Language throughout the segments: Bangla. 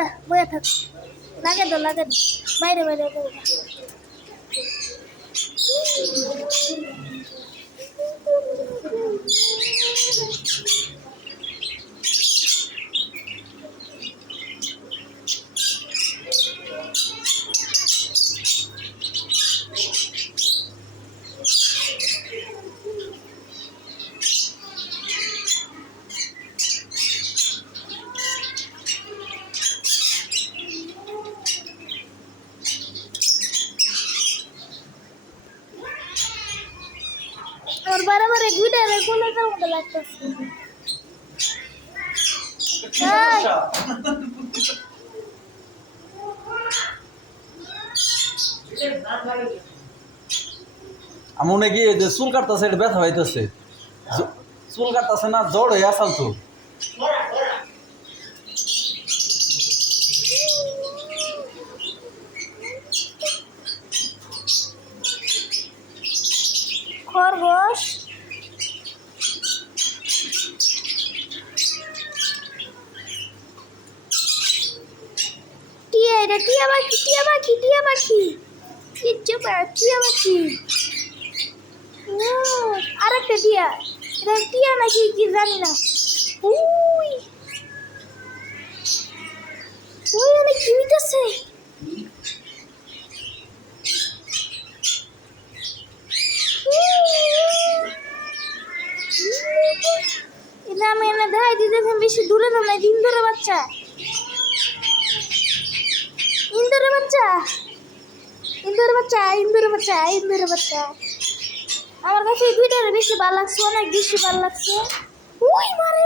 না বয়ে থাক লাগে দাও বাইরে বাইরে और बराबर एक वीडियो रेगुलर का मत लगता আমনে কি যে চুল কাটতাছে এটা ব্যথা হইতাছে চুল কাটতাছে না জ্বর হয়ে আসাল তো खरगोश টিয়া এটা টিয়া পাখি ইচ্ছে টিয়া পাখি আরেকটা টিয়া এটা টিয়া নাকি কি জানি না উই ওই অনেক কি হইতাছে এটা আমি এনে দেখাই দিতেছেন বেশি দূরে তো নাই ইন্দুরের বাচ্চা আমার কাছে এই দুইটার বেশি ভালো লাগছে অনেক বেশি ভালো লাগছে উই মারে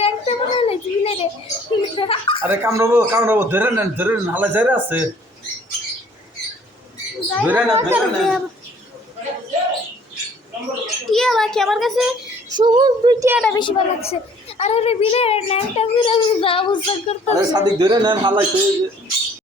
দেখতে মনে হয় বিলাইরে আরে কামড়াবো ধরে নেন হালা যাইরা আছে ধরে নেন টিয়া বাকি আমার কাছে সবুজ দুই টিয়াটা বেশি ভালো লাগছে আর ওই বিলে নামটা বিলে আমি যা বুঝতে করতে আরে সাদিক ধরে নেন হালাই